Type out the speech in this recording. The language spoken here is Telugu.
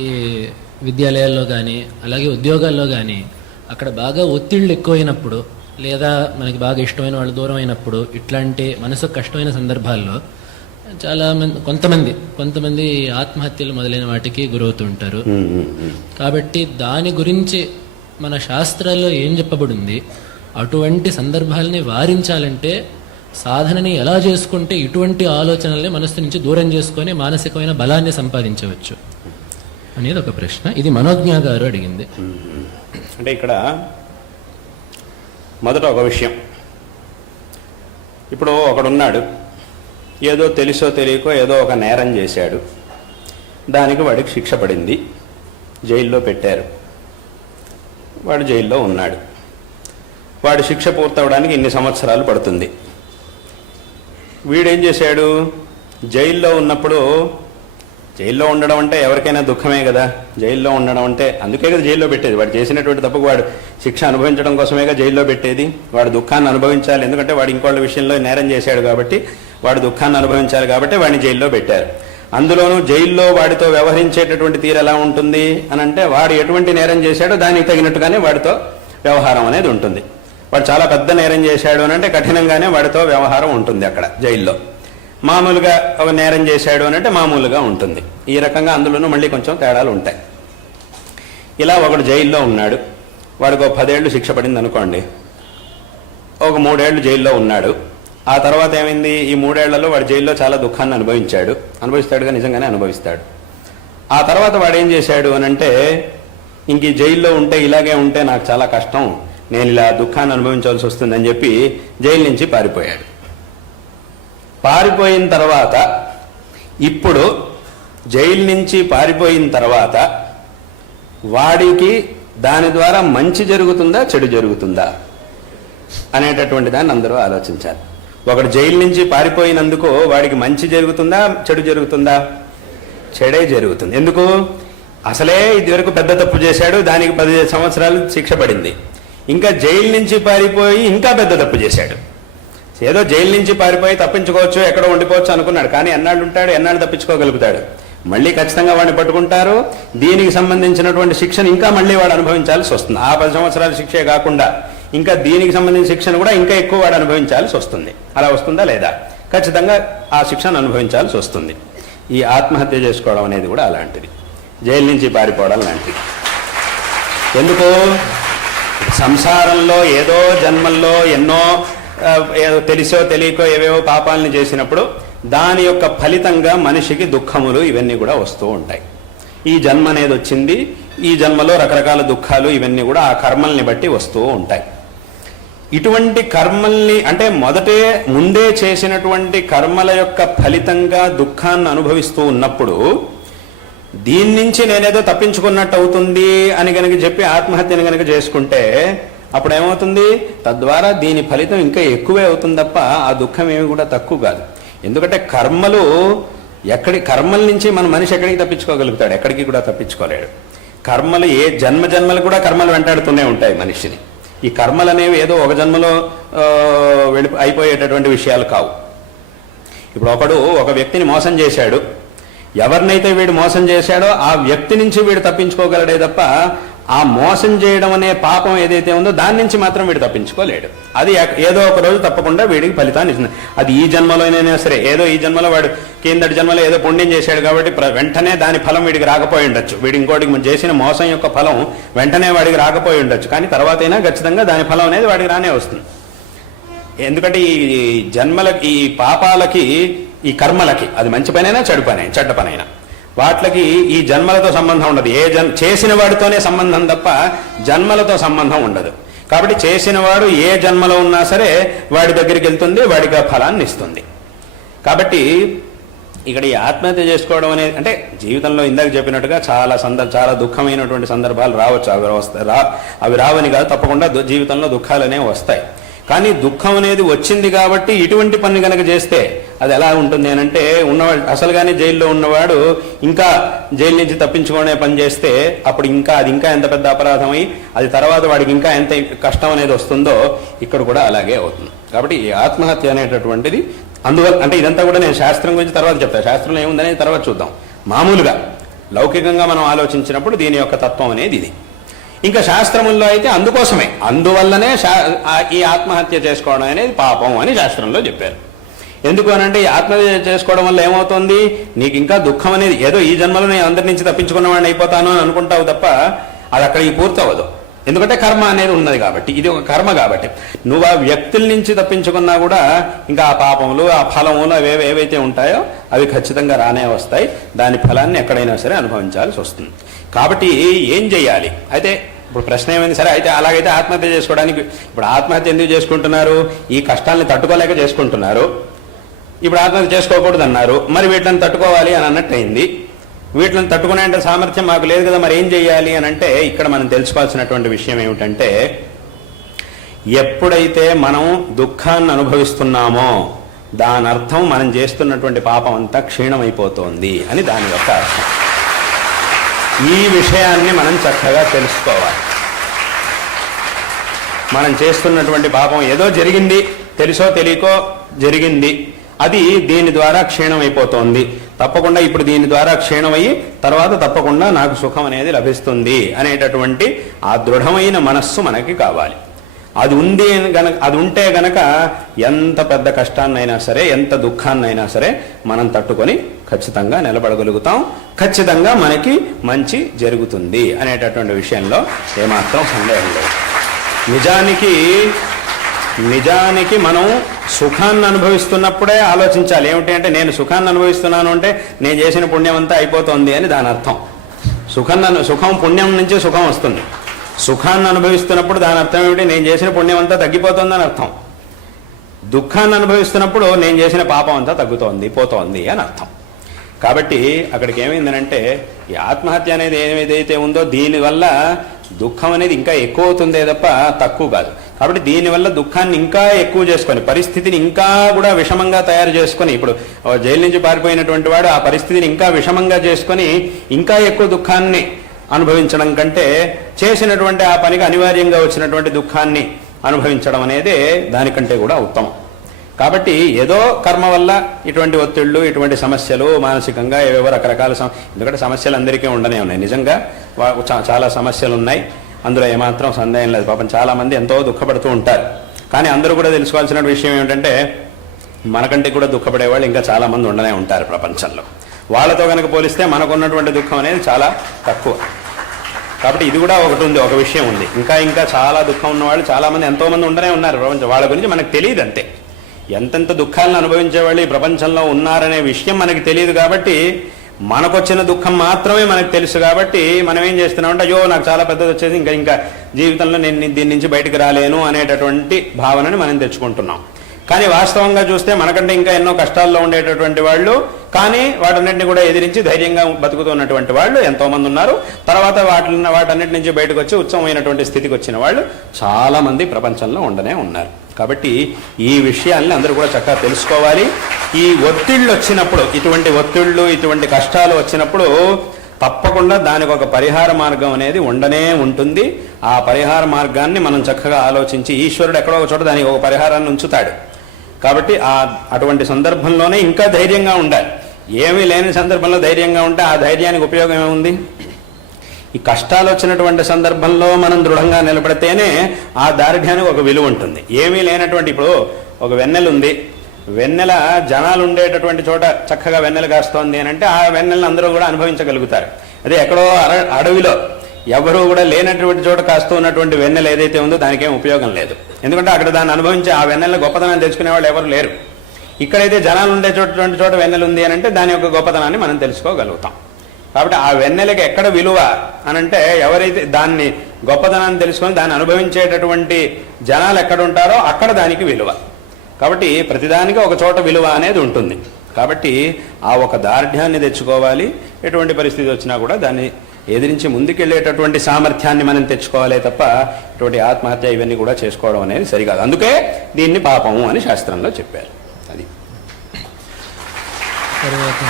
ఈ విద్యాలయాల్లో కానీ అలాగే ఉద్యోగాల్లో కానీ అక్కడ బాగా ఒత్తిళ్ళు ఎక్కువైనప్పుడు లేదా మనకి బాగా ఇష్టమైన వాళ్ళు దూరం అయినప్పుడు ఇట్లాంటి మనసుకు కష్టమైన సందర్భాల్లో చాలా కొంతమంది ఆత్మహత్యలు మొదలైన వాటికి గురవుతుంటారు. కాబట్టి దాని గురించి మన శాస్త్రాల్లో ఏం చెప్పబడింది, అటువంటి సందర్భాలని వారించాలంటే సాధనని ఎలా చేసుకుంటే ఇటువంటి ఆలోచనల్ని మనస్సు నుంచి దూరం చేసుకొని మానసికమైన బలాన్ని సంపాదించవచ్చు అనేది ఒక ప్రశ్న. ఇది మనోజ్ఞ గారు అడిగింది. అంటే ఇక్కడ మొదట ఒక విషయం, ఇప్పుడు ఒకడున్నాడు, ఏదో తెలుసో తెలియకో ఏదో ఒక నేరం చేశాడు, దానికి వాడికి శిక్ష పడింది, జైల్లో పెట్టారు, వాడు జైల్లో ఉన్నాడు. వాడి శిక్ష పూర్తవడానికి ఇన్ని సంవత్సరాలు పడుతుంది. వీడేం చేశాడు, జైల్లో ఉన్నప్పుడు, జైల్లో ఉండడం అంటే ఎవరికైనా దుఃఖమే కదా, జైల్లో ఉండడం అంటే అందుకే కదా జైల్లో పెట్టేది. వాడు చేసినటువంటి తప్పుకు వాడు శిక్ష అనుభవించడం కోసమేగా జైల్లో పెట్టేది. వాడు దుఃఖాన్ని అనుభవించాలి, ఎందుకంటే వాడు ఇంకోళ్ళ విషయంలో నేరం చేశాడు కాబట్టి వాడు దుఃఖాన్ని అనుభవించాలి, కాబట్టి వాడిని జైల్లో పెట్టారు. అందులోనూ జైల్లో వాడితో వ్యవహరించేటటువంటి తీరు ఎలా ఉంటుంది అని అంటే, వాడు ఎటువంటి నేరం చేశాడో దానికి తగినట్టుగానే వాడితో వ్యవహారం అనేది ఉంటుంది. వాడు చాలా పెద్ద నేరం చేశాడు అని అంటే కఠినంగానే వాడితో వ్యవహారం ఉంటుంది అక్కడ జైల్లో. మామూలుగా ఒక నేరం చేశాడు అని అంటే మామూలుగా ఉంటుంది. ఈ రకంగా అందులోనూ మళ్ళీ కొంచెం తేడాలు ఉంటాయి. ఇలా ఒకడు జైల్లో ఉన్నాడు, వాడికి 10 ఏళ్ళు శిక్ష పడింది అనుకోండి, ఒక 3 ఏళ్ళు జైల్లో ఉన్నాడు. ఆ తర్వాత ఏమైంది, ఈ 3 ఏళ్లలో వాడు జైల్లో చాలా దుఃఖాన్ని అనుభవిస్తాడుగా, నిజంగానే అనుభవిస్తాడు. ఆ తర్వాత వాడు ఏం చేశాడు అని అంటే, ఇంక ఈ జైల్లో ఉంటే ఇలాగే ఉంటే నాకు చాలా కష్టం, నేను ఇలా దుఃఖాన్ని అనుభవించాల్సి వస్తుందని చెప్పి జైలు నుంచి పారిపోయాడు. పారిపోయిన తర్వాత ఇప్పుడు జైలు నుంచి పారిపోయిన తర్వాత వాడికి దాని ద్వారా మంచి జరుగుతుందా చెడు జరుగుతుందా అనేటటువంటి దాన్ని అందరూ ఆలోచించాలి. ఒకడు జైలు నుంచి పారిపోయినందుకు వాడికి మంచి జరుగుతుందా చెడు జరుగుతుందా? చెడే జరుగుతుంది. ఎందుకు? అసలే ఇదివరకు పెద్ద తప్పు చేశాడు, దానికి 10 సంవత్సరాలు శిక్ష పడింది. ఇంకా జైలు నుంచి పారిపోయి ఇంకా పెద్ద తప్పు చేశాడు. ఏదో జైలు నుంచి పారిపోయి తప్పించుకోవచ్చు, ఎక్కడో ఉండిపోవచ్చు అనుకున్నాడు, కానీ ఎన్నాళ్ళు ఉంటాడు, ఎన్నాళ్ళు తప్పించుకోగలుగుతాడు? మళ్ళీ ఖచ్చితంగా వాడిని పట్టుకుంటారు. దీనికి సంబంధించినటువంటి శిక్షను ఇంకా మళ్ళీ వాడు అనుభవించాల్సి వస్తుంది. ఆ 10 సంవత్సరాల శిక్షే కాకుండా ఇంకా దీనికి సంబంధించిన శిక్షను కూడా ఇంకా ఎక్కువ వాడు అనుభవించాల్సి వస్తుంది. అలా వస్తుందా లేదా? ఖచ్చితంగా ఆ శిక్షను అనుభవించాల్సి వస్తుంది. ఈ ఆత్మహత్య చేసుకోవడం అనేది కూడా అలాంటిది, జైలు నుంచి పారిపోవడం లాంటిది. ఎందుకు? సంసారంలో ఏదో జన్మల్లో ఎన్నో తెలిసో తెలియకో ఏవేవో పాపాలని చేసినప్పుడు దాని యొక్క ఫలితంగా మనిషికి దుఃఖములు ఇవన్నీ కూడా వస్తూ ఉంటాయి. ఈ జన్మ అనేది వచ్చింది, ఈ జన్మలో రకరకాల దుఃఖాలు ఇవన్నీ కూడా ఆ కర్మల్ని బట్టి వస్తూ ఉంటాయి. ఇటువంటి కర్మల్ని అంటే ముందే చేసినటువంటి కర్మల యొక్క ఫలితంగా దుఃఖాన్ని అనుభవిస్తూ ఉన్నప్పుడు దీని నుంచి నేనేదో తప్పించుకున్నట్టు అవుతుంది అని కనుక చెప్పి ఆత్మహత్యను కనుక చేసుకుంటే అప్పుడు ఏమవుతుంది? తద్వారా దీని ఫలితం ఇంకా ఎక్కువే అవుతుంది తప్ప ఆ దుఃఖం ఏమి కూడా తక్కువ కాదు. ఎందుకంటే కర్మల నుంచి మనిషి ఎక్కడికి తప్పించుకోగలుగుతాడు? ఎక్కడికి కూడా తప్పించుకోలేడు. కర్మలు జన్మలు కూడా కర్మలు వెంటాడుతూనే ఉంటాయి మనిషిని. ఈ కర్మలు అనేవి ఏదో ఒక జన్మలో అయిపోయేటటువంటి విషయాలు కావు. ఇప్పుడు ఒక వ్యక్తిని మోసం చేశాడు, ఎవరినైతే వీడు మోసం చేశాడో ఆ వ్యక్తి నుంచి వీడు తప్పించుకోగలడే తప్ప ఆ మోసం చేయడం అనే పాపం ఏదైతే ఉందో దాని నుంచి మాత్రం వీడు తప్పించుకోలేడు. అది ఏదో ఒక రోజు తప్పకుండా వీడికి ఫలితాన్ని ఇస్తుంది. అది ఈ జన్మలోనైనా సరే, ఏదో ఈ జన్మలో వాడు కిందటి జన్మలో ఏదో పుణ్యం చేశాడు కాబట్టి వెంటనే దాని ఫలం వీడికి రాకపోయి ఉండొచ్చు. వీడి ఇంకోటికి చేసిన మోసం యొక్క ఫలం వెంటనే వాడికి రాకపోయి ఉండొచ్చు, కానీ తర్వాత అయినా ఖచ్చితంగా దాని ఫలం అనేది వాడికి రానే వస్తుంది. ఎందుకంటే ఈ జన్మలకి, ఈ పాపాలకి, ఈ కర్మలకి, అది మంచి పనైనా చెడ్డ పనైనా వాటికి ఈ జన్మలతో సంబంధం ఉండదు. చేసిన వాడితోనే సంబంధం తప్ప జన్మలతో సంబంధం ఉండదు. కాబట్టి చేసిన వాడు ఏ జన్మలో ఉన్నా సరే వాడి దగ్గరికి వెళ్తుంది, వాడికి ఆ ఫలాన్ని ఇస్తుంది. కాబట్టి ఇక్కడ ఈ ఆత్మహత్య చేసుకోవడం అనేది అంటే జీవితంలో ఇందాక చెప్పినట్టుగా చాలా దుఃఖమైనటువంటి సందర్భాలు రావచ్చు. అవి రావని కాదు, తప్పకుండా జీవితంలో దుఃఖాలు అనేవి వస్తాయి. కానీ దుఃఖం అనేది వచ్చింది కాబట్టి ఇటువంటి పని కనుక చేస్తే అది ఎలా ఉంటుంది అని అంటే, ఉన్నవాడు అసలుగానే జైల్లో ఉన్నవాడు ఇంకా జైలు నుంచి తప్పించుకునే పని చేస్తే అప్పుడు అది ఇంకా ఎంత పెద్ద అపరాధమై అది తర్వాత వాడికి ఇంకా ఎంత కష్టం అనేది వస్తుందో ఇక్కడ కూడా అలాగే అవుతుంది. కాబట్టి ఈ ఆత్మహత్య అనేటటువంటిది అందువల్ల అంటే ఇదంతా కూడా నేను శాస్త్రం గురించి తర్వాత చెప్తాను. శాస్త్రంలో ఏముందనేది తర్వాత చూద్దాం. మామూలుగా లౌకికంగా మనం ఆలోచించినప్పుడు దీని యొక్క తత్వం అనేది ఇది. ఇంకా శాస్త్రముల్లో అయితే అందుకోసమే, అందువల్లనే ఈ ఆత్మహత్య చేసుకోవడం అనేది పాపం అని శాస్త్రంలో చెప్పారు. ఎందుకు అనంటే ఈ ఆత్మహత్య చేసుకోవడం వల్ల ఏమవుతుంది, నీకు ఇంకా దుఃఖం అనేది ఏదో ఈ జన్మలో నేను అందరి నుంచి తప్పించుకున్నవాడిని అయిపోతాను అని అనుకుంటావు తప్ప అది అక్కడికి పూర్తవదు. ఎందుకంటే కర్మ అనేది ఉన్నది కాబట్టి, ఇది ఒక కర్మ కాబట్టి. నువ్వు ఆ వ్యక్తుల నుంచి తప్పించుకున్నా కూడా ఇంకా ఆ పాపములు, ఆ ఫలములు అవి ఏవైతే ఉంటాయో అవి ఖచ్చితంగా రానే వస్తాయి. దాని ఫలాన్ని ఎక్కడైనా సరే అనుభవించాల్సి వస్తుంది. కాబట్టి ఏం చేయాలి అయితే, ఇప్పుడు ప్రశ్న ఏమైంది, సరే అయితే అలాగైతే ఆత్మహత్య చేసుకోవడానికి, ఇప్పుడు ఆత్మహత్య ఎందుకు చేసుకుంటున్నారు, ఈ కష్టాలను తట్టుకోలేక చేసుకుంటున్నారు. ఇప్పుడు ఆత్మహత్య చేసుకోకూడదు అన్నారు, మరి వీటిని తట్టుకోవాలి అని అన్నట్టు అయింది. వీటిని తట్టుకునే సామర్థ్యం మాకు లేదు కదా, మరి ఏం చేయాలి అని అంటే ఇక్కడ మనం తెలుసుకోవాల్సినటువంటి విషయం ఏమిటంటే, ఎప్పుడైతే మనం దుఃఖాన్ని అనుభవిస్తున్నామో దాని అర్థం మనం చేస్తున్నటువంటి పాపం అంతా క్షీణమైపోతోంది అని దాని యొక్క అర్థం. ఈ విషయాన్ని మనం చక్కగా తెలుసుకోవాలి. మనం చేస్తున్నటువంటి పాపం ఏదో జరిగింది, తెలుసో తెలియకో జరిగింది, అది దీని ద్వారా క్షీణమైపోతోంది, తప్పకుండా ఇప్పుడు దీని ద్వారా క్షీణమయ్యి తర్వాత తప్పకుండా నాకు సుఖం అనేది లభిస్తుంది అనేటటువంటి ఆ దృఢమైన మనస్సు మనకి కావాలి. అది ఉంది గనక, అది ఉంటే గనక ఎంత పెద్ద కష్టాన్నైనా సరే, ఎంత దుఃఖాన్నైనా సరే మనం తట్టుకొని ఖచ్చితంగా నిలబడగలుగుతాం, ఖచ్చితంగా మనకి మంచి జరుగుతుంది అనేటటువంటి విషయంలో ఏమాత్రం సందేహం లేదు. నిజానికి మనం సుఖాన్ని అనుభవిస్తున్నప్పుడే ఆలోచించాలి. ఏమిటి అంటే, నేను సుఖాన్ని అనుభవిస్తున్నాను అంటే నేను చేసిన పుణ్యం అంతా అయిపోతుంది అని దాని అర్థం. సుఖం పుణ్యం నుంచి సుఖం వస్తుంది. సుఖాన్ని అనుభవిస్తున్నప్పుడు దాని అర్థం ఏమిటి, నేను చేసిన పుణ్యం అంతా తగ్గిపోతుందని అర్థం. దుఃఖాన్ని అనుభవిస్తున్నప్పుడు నేను చేసిన పాపం అంతా పోతోంది అని అర్థం. కాబట్టి అక్కడికి ఏమైందనంటే, ఈ ఆత్మహత్య అనేది ఏదైతే ఉందో దీనివల్ల దుఃఖం అనేది ఇంకా ఎక్కువ అవుతుందే తప్ప తక్కువ కాదు. కాబట్టి దీనివల్ల దుఃఖాన్ని ఇంకా ఎక్కువ చేసుకొని, పరిస్థితిని ఇంకా కూడా విషమంగా తయారు చేసుకొని, ఇప్పుడు జైలు నుంచి పారిపోయినటువంటి వాడు ఆ పరిస్థితిని ఇంకా విషమంగా చేసుకొని ఇంకా ఎక్కువ దుఃఖాన్ని అనుభవించడం కంటే చేసినటువంటి ఆ పనికి అనివార్యంగా వచ్చినటువంటి దుఃఖాన్ని అనుభవించడం అనేది దానికంటే కూడా ఉత్తమం. కాబట్టి ఏదో కర్మ వల్ల ఇటువంటి ఒత్తిళ్లు, ఇటువంటి సమస్యలు, మానసికంగా ఏవేవో రకరకాల ఎందుకంటే సమస్యలు అందరికీ ఉండనే ఉన్నాయి. నిజంగా చాలా సమస్యలు ఉన్నాయి, అందులో ఏమాత్రం సందేహం లేదు. పాపం చాలామంది ఎంతో దుఃఖపడుతూ ఉంటారు. కానీ అందరూ కూడా తెలుసుకోవాల్సిన విషయం ఏమిటంటే, మనకంటే కూడా దుఃఖపడేవాళ్ళు ఇంకా చాలామంది ఉండనే ఉంటారు ప్రపంచంలో. వాళ్ళతో కనుక పోలిస్తే మనకున్నటువంటి దుఃఖం అనేది చాలా తక్కువ. కాబట్టి ఇది కూడా ఒకటి ఉంది, ఒక విషయం ఉంది. ఇంకా చాలా దుఃఖం ఉన్నవాళ్ళు చాలామంది ఎంతోమంది ఉండనే ఉన్నారు ప్రపంచం. వాళ్ళ గురించి మనకు తెలియదు అంతే. ఎంతెంత దుఃఖాలను అనుభవించే వాళ్ళు ఈ ప్రపంచంలో ఉన్నారనే విషయం మనకి తెలియదు. కాబట్టి మనకొచ్చిన దుఃఖం మాత్రమే మనకు తెలుసు. కాబట్టి మనం ఏం చేస్తున్నామంటే, అయ్యో నాకు చాలా పెద్దది వచ్చేది, ఇంకా జీవితంలో నేను దీని నుంచి బయటకు రాలేను అనేటటువంటి భావనని మనం తెచ్చుకుంటున్నాం. కానీ వాస్తవంగా చూస్తే మనకంటే ఇంకా ఎన్నో కష్టాల్లో ఉండేటటువంటి వాళ్ళు, కానీ వాటన్నిటిని కూడా ఎదిరించి ధైర్యంగా బతుకుతున్నటువంటి వాళ్ళు ఎంతోమంది ఉన్నారు. తర్వాత వాటన్నిటి నుంచి బయటకు వచ్చి ఉత్తమమైనటువంటి స్థితికి వచ్చిన వాళ్ళు చాలామంది ప్రపంచంలో ఉండనే ఉన్నారు. కాబట్టి ఈ విషయాల్ని అందరూ కూడా చక్కగా తెలుసుకోవాలి. ఈ ఒత్తిళ్ళు వచ్చినప్పుడు, ఇటువంటి ఒత్తిళ్ళు, ఇటువంటి కష్టాలు వచ్చినప్పుడు తప్పకుండా దానికి ఒక పరిహార మార్గం అనేది ఉండనే ఉంటుంది. ఆ పరిహార మార్గాన్ని మనం చక్కగా ఆలోచించి, ఈశ్వరుడు ఎక్కడో ఒక చోట దానికి ఒక పరిహారాన్ని ఉంచుతాడు. కాబట్టి అటువంటి సందర్భంలోనే ఇంకా ధైర్యంగా ఉండాలి. ఏమీ లేని సందర్భంలో ధైర్యంగా ఉంటే ఆ ధైర్యానికి ఉపయోగం ఏముంది? ఈ కష్టాలు వచ్చినటువంటి సందర్భంలో మనం దృఢంగా నిలబడితేనే ఆ దార్ఢ్యానికి ఒక విలువ ఉంటుంది. ఏమీ లేనటువంటి, ఇప్పుడు ఒక వెన్నెల ఉంది, వెన్నెల జనాలు ఉండేటటువంటి చోట చక్కగా వెన్నెల కాస్తోంది అని అంటే ఆ వెన్నెలను అందరూ కూడా అనుభవించగలుగుతారు. అదే ఎక్కడో అడవిలో ఎవరూ కూడా లేనటువంటి చోట కాస్తూ ఉన్నటువంటి వెన్నెల ఏదైతే ఉందో దానికేం ఉపయోగం లేదు. ఎందుకంటే అక్కడ దాన్ని అనుభవించి ఆ వెన్నెల గొప్పతనాన్ని తెలుసుకునే వాళ్ళు ఎవరు లేరు. ఇక్కడైతే జనాలు ఉండే చోట వెన్నెల ఉంది అని అంటే దాని యొక్క గొప్పతనాన్ని మనం తెలుసుకోగలుగుతాం. కాబట్టి ఆ వెన్నెలకి ఎక్కడ విలువ అనంటే, ఎవరైతే దాన్ని గొప్పతనాన్ని తెలుసుకొని దాన్ని అనుభవించేటటువంటి జనాలు ఎక్కడ ఉంటారో అక్కడ దానికి విలువ. కాబట్టి ప్రతిదానికి ఒక చోట విలువ అనేది ఉంటుంది. కాబట్టి ఆ ఒక దార్ఢ్యాన్ని తెచ్చుకోవాలి. ఎటువంటి పరిస్థితి వచ్చినా కూడా దాన్ని ఎదిరించి ముందుకెళ్ళేటటువంటి సామర్థ్యాన్ని మనం తెచ్చుకోవాలే తప్ప ఇటువంటి ఆత్మహత్య ఇవన్నీ కూడా చేసుకోవడం అనేది సరికాదు. అందుకే దీన్ని పాపము అని శాస్త్రంలో చెప్పారు. అది తర్వాత